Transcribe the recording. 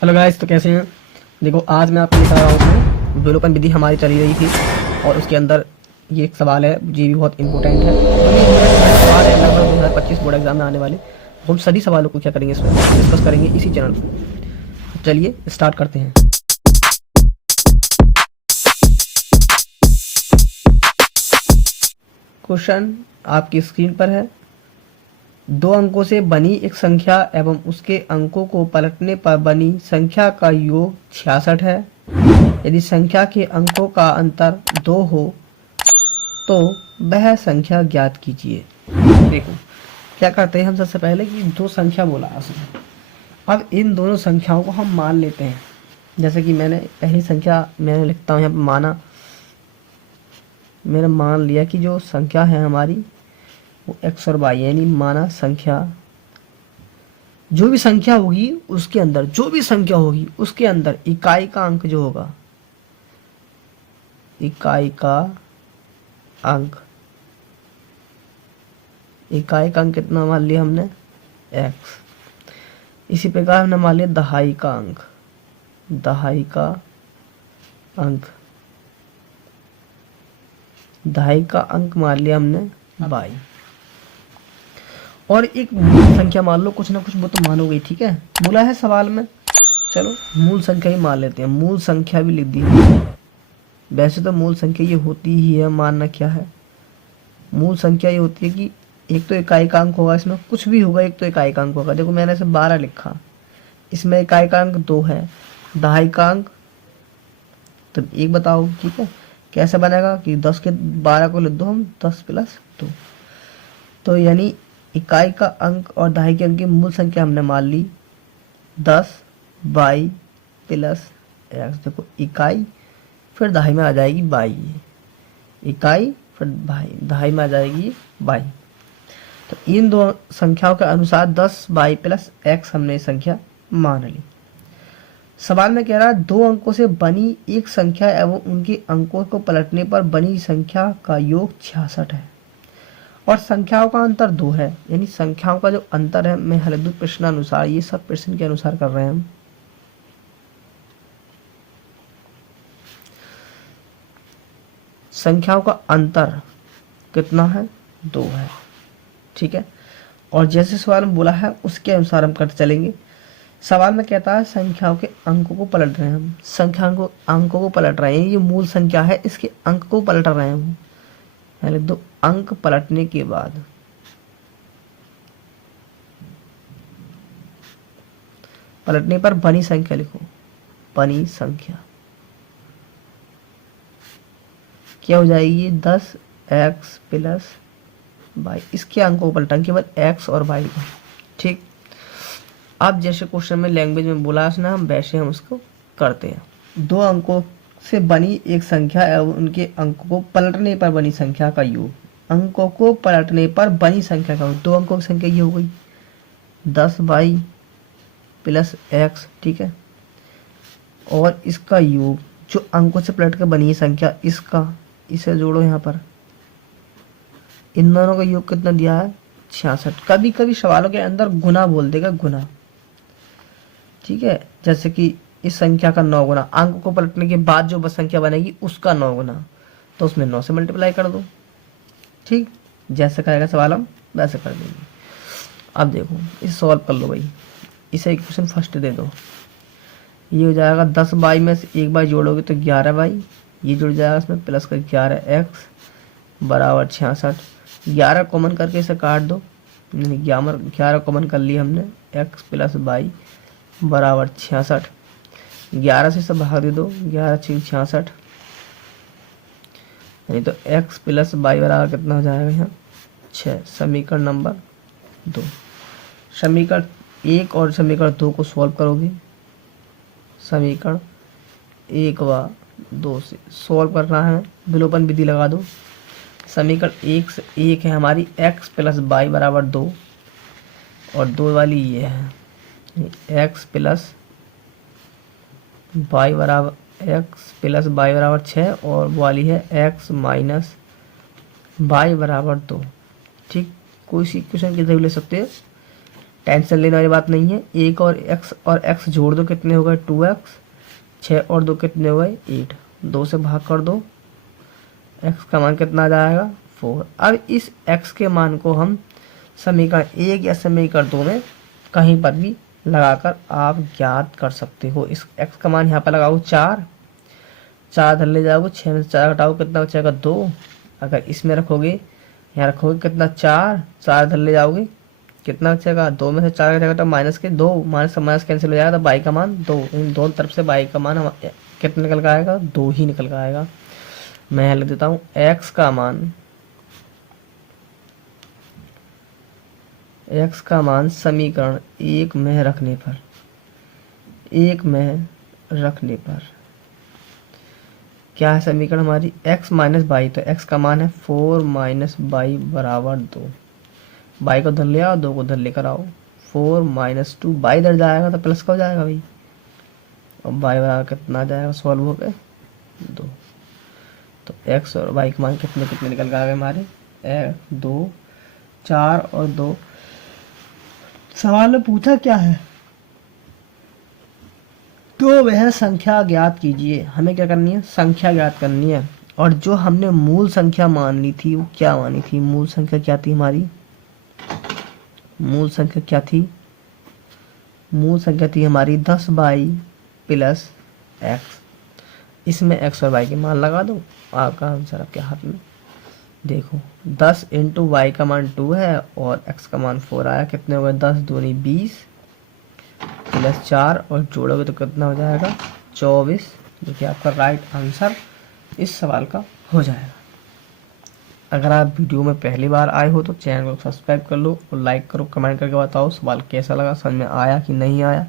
Hello guys, तो कैसे हैं। देखो, आज मैं आपको बता रहा हूँ उसमें विलोपन विधि हमारी चली रही थी और उसके अंदर ये एक सवाल है, ये भी बहुत इंपॉर्टेंट है। तो ये इंपॉर्टेंट सवाल है, लगभग 2025 बोर्ड एग्जाम में आने वाले। हम सभी सवालों को क्या करेंगे, इसमें डिस्कस करेंगे इसी चैनल पर। चलिए स्टार्ट करते हैं। क्वेश्चन आपकी स्क्रीन पर है। दो अंकों से बनी एक संख्या एवं उसके अंकों को पलटने पर बनी संख्या का योग 66 है। यदि संख्या के अंकों का अंतर 2 हो तो वह संख्या ज्ञात कीजिए। देखो क्या करते हैं हम, सबसे पहले कि दो संख्या बोला उसने। अब इन दोनों संख्याओं को हम मान लेते हैं। जैसे कि मैंने पहली संख्या मैंने लिखता हूँ यहाँ पर माना। मैंने मान लिया कि जो संख्या है हमारी वो x और y, यानी माना संख्या, जो भी संख्या होगी उसके अंदर, जो भी संख्या होगी उसके अंदर इकाई का अंक जो होगा, इकाई का अंक, इकाई का अंक कितना मान लिया हमने, x। इसी प्रकार हमने मान लिया दहाई का अंक, दहाई का अंक, दहाई का अंक मान लिया हमने y। और एक मूल संख्या मान लो, कुछ ना कुछ वो तो मानोगे, ठीक है, बोला है सवाल में। चलो मूल संख्या ही मान लेते हैं, मूल संख्या भी लिख दी। वैसे तो मूल संख्या ये होती ही है, मानना क्या है, मूल संख्या ये होती है कि एक तो इकाई का अंक होगा, इसमें कुछ भी होगा, एक तो इकाई का अंक होगा। देखो मैंने इसे 12 लिखा, इसमें इकाई का अंक 2 है, दहाई का अंक, तो एक बताओ, ठीक है, कैसे बनेगा कि 10 के 12 को लिख दो हम, 10 प्लस 2। तो यानी इकाई का अंक और दहाई के अंक की मूल संख्या हमने मान ली 10 बाई प्लस एक्स। देखो इकाई फिर दहाई में आ जाएगी बाई, इकाई फिर भाई दहाई में आ जाएगी बाई। तो इन दो संख्याओं के अनुसार 10 बाई प्लस एक्स हमने संख्या मान ली। सवाल में कह रहा है दो अंकों से बनी एक संख्या एवं उनके अंकों को पलटने पर बनी संख्या का योग 66 है और संख्याओं का अंतर 2 है। यानी संख्याओं का जो अंतर है, मैं हलदुत प्रश्न अनुसार, ये सब प्रश्न के अनुसार कर रहे हैं हम। संख्याओं का अंतर कितना है, 2 है, ठीक है। और जैसे सवाल में बोला है उसके अनुसार हम करते चलेंगे। सवाल में कहता है संख्याओं के अंकों को पलट रहे हैं हम, संख्याओं को अंकों को पलट रहे हैं। ये मूल संख्या है, इसके अंक को पलट रहे हैं हम। पहले दो अंक पलटने के बाद पलटने पर बनी संख्या लिखो, बनी संख्या क्या हो जाएगी, 10 एक्स प्लस वाई। इसके अंकों को पलटा केवल एक्स और वाई को, ठीक। अब जैसे क्वेश्चन में लैंग्वेज में बोला है ना, हम वैसे हम उसको करते हैं। दो अंकों से बनी एक संख्या एवं उनके अंकों को पलटने पर बनी संख्या का योग, अंकों को पलटने पर बनी संख्या का योग, दो अंकों की संख्या ये हो गई 10 बाई प्लस एक्स, ठीक है। और इसका योग जो अंकों से पलट कर बनी है संख्या, इसका, इसे जोड़ो यहाँ पर, इन दोनों का योग कितना दिया है, 66। कभी कभी सवालों के अंदर गुना बोल देगा, गुना, ठीक है। जैसे कि इस संख्या का 9 गुना, अंक को पलटने के बाद जो बस संख्या बनेगी उसका 9 गुना, तो उसमें 9 से मल्टीप्लाई कर दो, ठीक। जैसे करेगा सवाल हम वैसे कर देंगे। अब देखो इसे सॉल्व कर लो भाई, इसे इक्वेशन फर्स्ट दे दो। ये हो जाएगा 10 बाई में से एक बाई जोड़ोगे तो 11 बाई, ये जुड़ जाएगा इसमें प्लस कर 11 एक्स बराबर 66। 11 कॉमन करके इसे काट दो, 11 कॉमन कर लिया हमने, एक्स प्लस बाई बराबर 66। 11 से सब भाग दे दो, 11 6 66, यानी तो x प्लस बाई बराबर कितना हो जाएगा यहाँ 6। समीकरण नंबर 2, समीकरण 1 और समीकरण 2 को सॉल्व करोगे, समीकरण 1 व 2 से सॉल्व करना है, विलोपन विधि लगा दो। समीकरण 1 से 1 है हमारी x प्लस बाई बराबर 2 और 2 वाली ये है x प्लस बाई बराबर, x प्लस बाई बराबर 6 और वो वाली है x माइनस बाई बराबर 2, ठीक। कोई सी इक्वेशन किधर भी ले सकते हो, टेंशन लेने वाली बात नहीं है। एक और x जोड़ दो, कितने हो गए 2x। 6 और 2 कितने हो गए 8। 2 से भाग कर दो, x का मान कितना आ जाएगा 4। अब इस x के मान को हम समीकरण 1 या समीकरण 2 में कहीं पर भी लगाकर आप ज्ञात कर सकते हो। इस x का मान यहाँ पर लगाओ 4, 4 धर ले जाओगे, 6 में से 4 घटाओ कितना बचेगा 2। अगर इसमें रखोगे, यहाँ रखोगे कितना 4, 4 धर ले जाओगे कितना बचेगा 2 में से 4 का घटा माइनस के 2, माइनस से माइनस कैंसिल हो जाएगा तो y का मान 2। इन दोनों तरफ से y का मान कितना निकल का आएगा 2 ही निकल का आएगा। मैं यहाँ लिख देता हूँ x का मान समीकरण 1 में रखने पर क्या है समीकरण हमारी x माइनस बाई, तो x का मान है 4 माइनस बाई बराबर 2। बाई को धर ले आओ, 2 को धर लेकर आओ, 4 माइनस 2 बाई धर जाएगा तो प्लस का हो जाएगा भाई, और बाई बराबर कितना आ जाएगा सॉल्व हो गए 2। तो x और y के मान कितने कितने निकल के आ गए हमारे 2, 4 और 2। सवाल में पूछा क्या है, तो वह संख्या ज्ञात कीजिए। हमें क्या करनी है, संख्या ज्ञात करनी है। और जो हमने मूल संख्या मान ली थी वो क्या मानी थी, मूल संख्या क्या थी हमारी, मूल संख्या क्या थी, मूल संख्या थी हमारी 10y प्लस x। इसमें x और y के मान लगा दो, आपका आंसर आपके हाथ में। देखो 10 इंटू वाई का मान 2 है और x का मान 4 आया, कितने हो गए 10 दूनी 20 प्लस 4 और जोड़ोगे तो कितना हो जाएगा 24, जो कि आपका राइट आंसर इस सवाल का हो जाएगा। अगर आप वीडियो में पहली बार आए हो तो चैनल को सब्सक्राइब कर लो और लाइक करो, कमेंट करके बताओ सवाल कैसा लगा, समझ में आया कि नहीं आया।